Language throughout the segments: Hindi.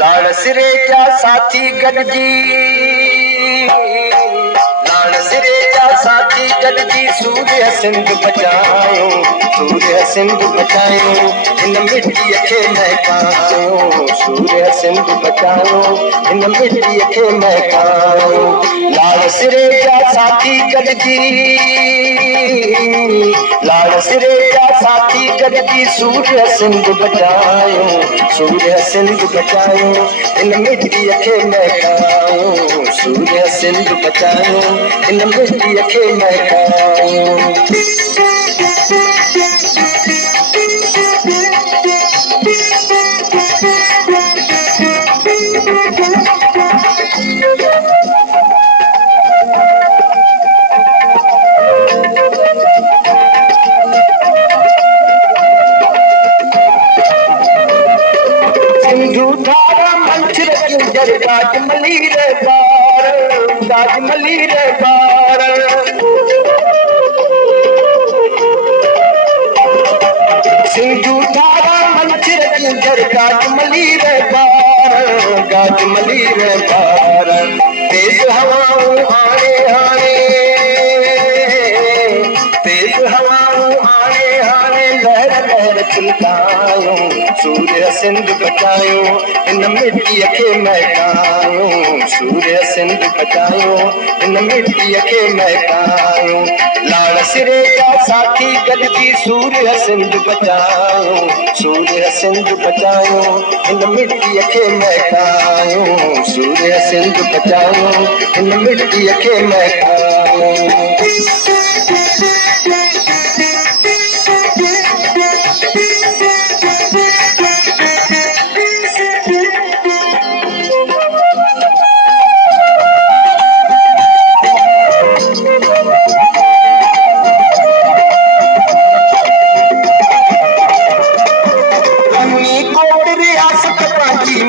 लाड़ सिरे जा साथी गॾिजी, लाड़ सिरे जा साथी गॾिजी सूर्य सिंध बचायो, सूर्य सिंध बचायो, इन मिटीअ खे महकायो, सूर्य सिंध बचायो, इन मिटीअ खे महकायो। लाड़ सिरे जा साथी गॾिजी, लाड़ सिरे जा साथी गॾिजी सूर्य सिंध बचायो, सूर्य सिंध बचायो, इन मिटीअ खे महकायो, सूर्य सिंध बचायो, इन मिटीअ खे महकायो। सिंधु धारा मंच रखिंदर गाजमली रे बार, गाजमली रे बार। सिंधु धारा मंच रखिंदर गाजमली रे बार, गाजमली रे बार। तेज हवाऊं आने हाने, तेज हवाऊं आने हाने, लहर लहर चिलकायो, सूर्य सिंध बचायो, इन मिटीअ खे महकायो, सूर्य सिंध बचायो, इन मिटीअ खे महकायो। लाड़ सिरे जा साथी गॾिजी सूर्य सिंध बचायो, सूर्य सिंध बचायो, इन मिटीअ खे महकायो, सूर्य सिंध बचायो, इन मिटीअ खे महकायो।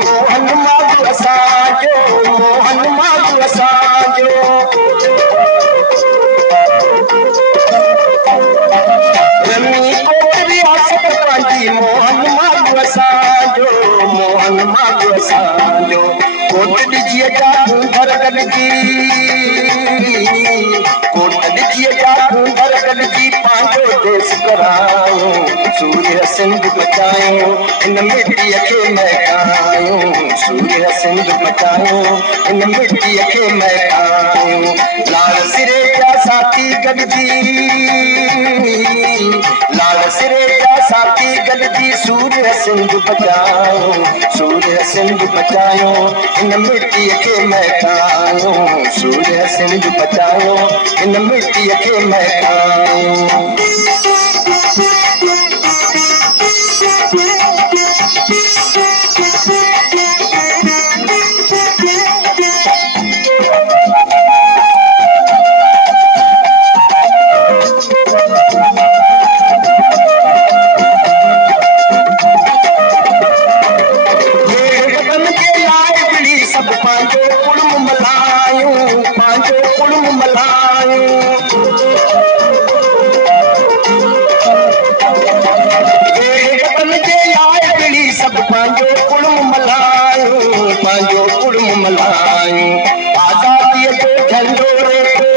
मोहन माधु असांजो, मोहन माधु असांजो। रमी कोट रियासत पंहिंजी, मोहन माधु असांजो, मोहन माधु असांजो। कोट ॾिजीअ जा ढूंढर गॾिजी, कोट ॾिजीअ जा ढूंढर गॾिजी पंहिंजो देश करायो, सूर्य सिंध बचायो, इन मिटीअ खे महकायो, सूर्य सिंध बचायो, इन मिटीअ खे महकायो। लाड़ सिरे जा साथी गॾिजी, लाड़ सिरे जा साथी गॾिजी सूर्य सिंध बचायो, सूर्य सिंध बचायो, इन मिटीअ खे महकायो, सूर्य सिंध बचायो, इन मिटीअ खे महकायो। पंहिंजो कुड़म मल्हायूं, पंहिंजो कुड़म मल्हायूं। वतन जे लाइ विड़ी सभु पंहिंजो कुड़म मल्हायूं, पंहिंजो कुड़म मल्हायूं। आज़ादीअ जो झंडो रेखो,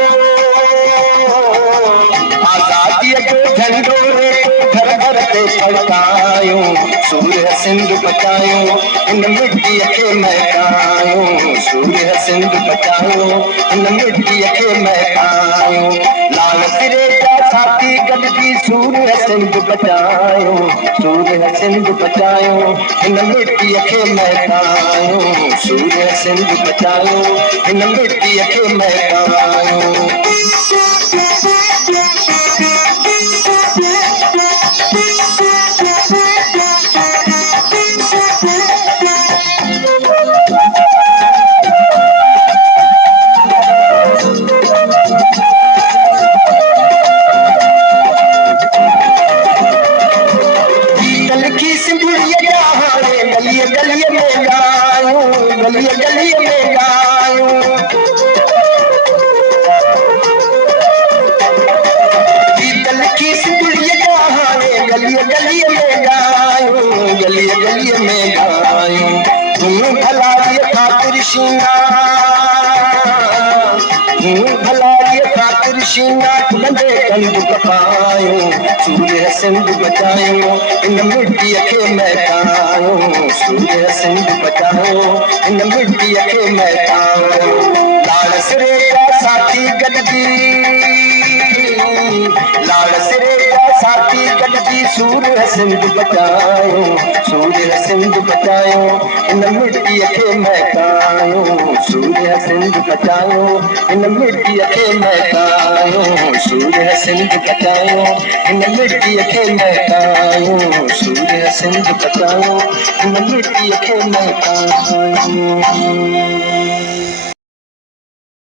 आज़ादीअ जो झंडो रेखो घर घर ते फड़कायूं, सूर्य सिंध बचायो, इन मिटीअ खे महकायो, सूर्य सिंध बचायो, इन मिटीअ खे महकायो। लाड़ सिरे जा साथी गॾिजी सूर्य सिंध बचायो, सूर्य सिंध बचायो, इन मिटीअ खे महकायो, सूर्य सिंध बचायो, इन मिटीअ खे महकायो। गलीअ गलीअ में ॻायूं, गलीअ गलीअ में ॻायूं। गीत लिखी सिंधड़ीअ जा हाणे गलीअ गलीअ में ॻायूं, गलीअ गलीअ में ॻायूं। भलाईअ ख़ातिर शीना भलाईअ ख़ातिर शीना खुलंदे कंद कपायूं सूर्य सिंध बचायो इन मिटीअ खे महकायो सूर्य सिंध बचायो इन मिटीअ खे महकायो लाड़ सिरे जा साथी गॾिजी लाड़ सिरे जा साथी गॾिजी सूर्य सिंध बचायो सूर्य सिंध बचायो इन मिटीअ खे महकायो सूर्य सिंध बचायो इन मिटीअ खे महकायो सूर्य सिंध बचायो इन मिटीअ खे महकायो सूर्य सिंध बचायो इन मिटीअ खे महकायो